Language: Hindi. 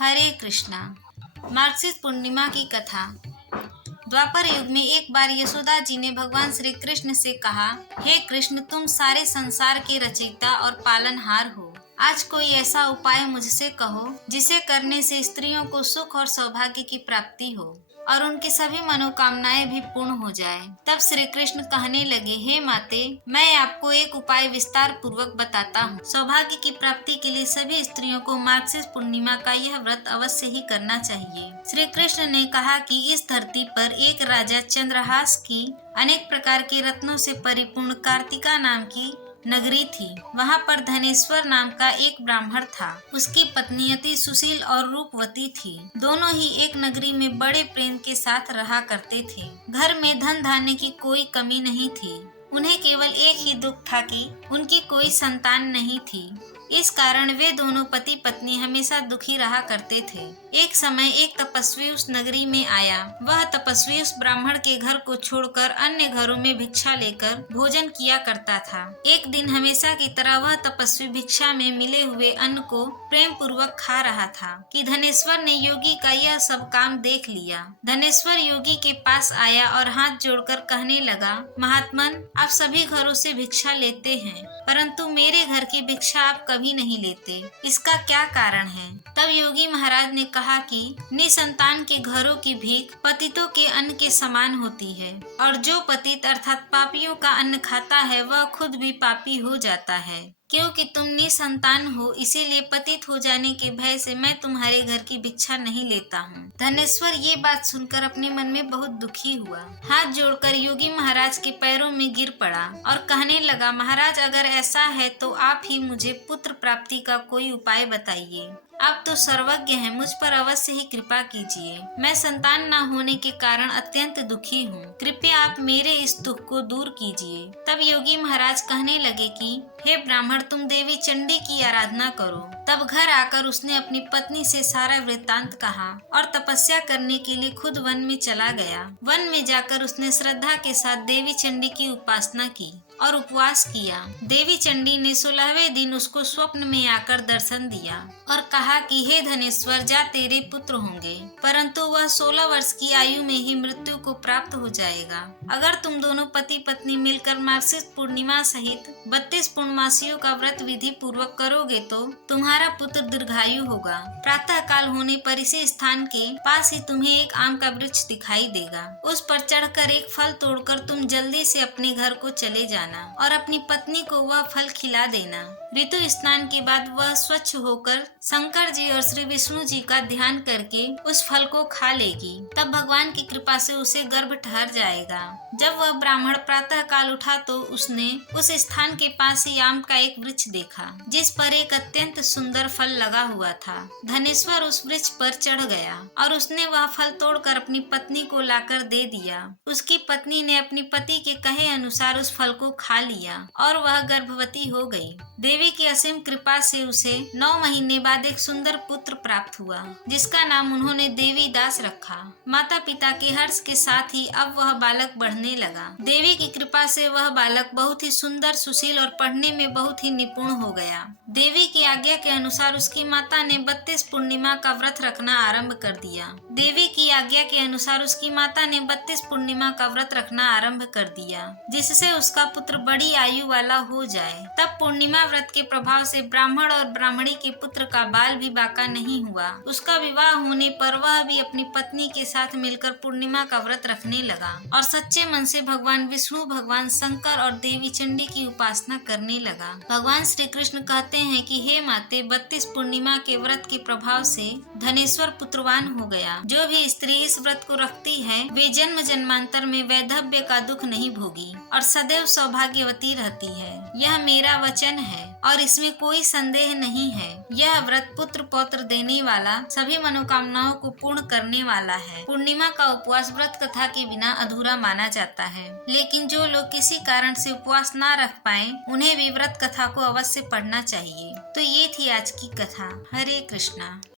हरे कृष्णा। मार्गशीर्ष पूर्णिमा की कथा। द्वापर युग में एक बार यशोदा जी ने भगवान श्री कृष्ण से कहा, हे कृष्ण, तुम सारे संसार के रचयिता और पालनहार हो। आज कोई ऐसा उपाय मुझसे कहो जिसे करने से स्त्रियों को सुख और सौभाग्य की प्राप्ति हो और उनकी सभी मनोकामनाएं भी पूर्ण हो जाए। तब श्री कृष्ण कहने लगे, हे माते, मैं आपको एक उपाय विस्तार पूर्वक बताता हूँ। सौभाग्य की प्राप्ति के लिए सभी स्त्रियों को मार्गशीर्ष पूर्णिमा का यह व्रत अवश्य ही करना चाहिए। श्री कृष्ण ने कहा कि इस धरती पर एक राजा चंद्रहास की अनेक प्रकार के रत्नों से परिपूर्ण कार्तिका नाम की नगरी थी। वहाँ पर धनेश्वर नाम का एक ब्राह्मण था। उसकी पत्नी अति सुशील और रूपवती थी। दोनों ही एक नगरी में बड़े प्रेम के साथ रहा करते थे। घर में धन धान्य की कोई कमी नहीं थी। उन्हें केवल एक ही दुख था कि उनकी कोई संतान नहीं थी। इस कारण वे दोनों पति पत्नी हमेशा दुखी रहा करते थे। एक समय एक तपस्वी उस नगरी में आया। वह तपस्वी उस ब्राह्मण के घर को छोड़कर अन्य घरों में भिक्षा लेकर भोजन किया करता था। एक दिन हमेशा की तरह वह तपस्वी भिक्षा में मिले हुए अन्न को प्रेम पूर्वक खा रहा था कि धनेश्वर ने योगी का यह सब काम देख लिया। धनेश्वर योगी के पास आया और हाथ जोड़कर कहने लगा, महात्मन, आप सभी घरों से भिक्षा लेते हैं, परंतु मेरे घर की भिक्षा आप कभी नहीं लेते। इसका क्या कारण है? तब योगी महाराज ने कहा कि निसंतान के घरों की भीख पतितों के अन्न के समान होती है और जो पतित अर्थात पापियों का अन्न खाता है वह खुद भी पापी हो जाता है। क्योंकि तुम निसंतान हो, इसीलिए पतित हो जाने के भय से मैं तुम्हारे घर की भिक्षा नहीं लेता हूँ। धनेश्वर ये बात सुनकर अपने मन में बहुत दुखी हुआ। हाथ जोड़कर योगी महाराज के पैरों में गिर पड़ा और कहने लगा, महाराज, अगर ऐसा है तो आप ही मुझे पुत्र प्राप्ति का कोई उपाय बताइए। आप तो सर्वज्ञ हैं, मुझ पर अवश्य ही कृपा कीजिए। मैं संतान न होने के कारण अत्यंत दुखी हूँ। कृपया आप मेरे इस दुख को दूर कीजिए। तब योगी महाराज कहने लगे कि हे ब्राह्मण, तुम देवी चंडी की आराधना करो। तब घर आकर उसने अपनी पत्नी से सारा वृत्तांत कहा और तपस्या करने के लिए खुद वन में चला गया। वन में जाकर उसने श्रद्धा के साथ देवी चंडी की उपासना की और उपवास किया। देवी चंडी ने 16वें दिन उसको स्वप्न में आकर दर्शन दिया और कहा कि हे धनेश्वर, जा तेरे पुत्र होंगे, परंतु वह 16 वर्ष की आयु में ही मृत्यु को प्राप्त हो जाएगा। अगर तुम दोनों पति पत्नी मिलकर मार्गशीर्ष पूर्णिमा सहित 32 पूर्णमासियों का व्रत विधि पूर्वक करोगे तो तुम्हारा पुत्र दीर्घायु होगा। प्रातः काल होने पर इसी स्थान के पास ही तुम्हें एक आम का वृक्ष दिखाई देगा। उस पर चढ़कर एक फल तोड़कर तुम जल्दी से अपने घर को चले जाना और अपनी पत्नी को वह फल खिला देना। ऋतु स्नान के बाद वह स्वच्छ होकर शंकर जी और श्री विष्णु जी का ध्यान करके उस फल को खा लेगी। तब भगवान की कृपा से उसे गर्भ ठहर जाएगा। जब वह ब्राह्मण प्रातः काल उठा तो उसने उस स्थान के पास ही आम का एक वृक्ष देखा जिस पर एक अत्यंत सुंदर फल लगा हुआ था। धनेश्वर उस वृक्ष पर चढ़ गया और उसने वह फल तोड़कर अपनी पत्नी को लाकर दे दिया। उसकी पत्नी ने अपनी पति के कहे अनुसार उस फल को खा लिया और वह गर्भवती हो गई। देवी की असीम कृपा से उसे 9 महीने बाद एक सुंदर पुत्र प्राप्त हुआ जिसका नाम उन्होंने देवी दास रखा। माता पिता के हर्ष के साथ ही अब वह बालक बढ़ने लगा। देवी की कृपा से वह बालक बहुत ही सुंदर, सुशील और पढ़ने में बहुत ही निपुण हो गया। देवी की आज्ञा के अनुसार उसकी माता ने 32 पूर्णिमा का व्रत रखना आरंभ कर दिया। देवी की आज्ञा के अनुसार उसकी माता ने 32 पूर्णिमा का व्रत रखना आरंभ कर दिया जिससे उसका पुत्र बड़ी आयु वाला हो जाए। तब पूर्णिमा व्रत के प्रभाव से ब्राह्मण और ब्राह्मणी के पुत्र का बाल भी बाका नहीं हुआ। उसका विवाह होने पर वह भी अपनी पत्नी के साथ मिलकर पूर्णिमा का व्रत रखने लगा और सच्चे मन से भगवान विष्णु, भगवान शंकर और देवी चंडी की उपासना करने लगा। भगवान श्री कृष्ण कहते हैं कि हे माते, 32 पूर्णिमा के व्रत के प्रभाव से धनेश्वर पुत्रवान हो गया। जो भी स्त्री इस व्रत को रखती है वे जन्म जन्मांतर में वैधव्य का दुख नहीं भोगी और सदैव सौभाग्यवती रहती है। यह मेरा वचन है और इसमें कोई संदेह नहीं है। यह व्रत पुत्र पौत्र देने वाला, सभी मनोकामनाओं को पूर्ण करने वाला है। पूर्णिमा का उपवास व्रत कथा के बिना अधूरा माना जाता है, लेकिन जो लोग किसी कारण से उपवास ना रख पाए उन्हें भी व्रत कथा को अवश्य पढ़ना चाहिए। तो ये थी आज की कथा। हरे कृष्णा।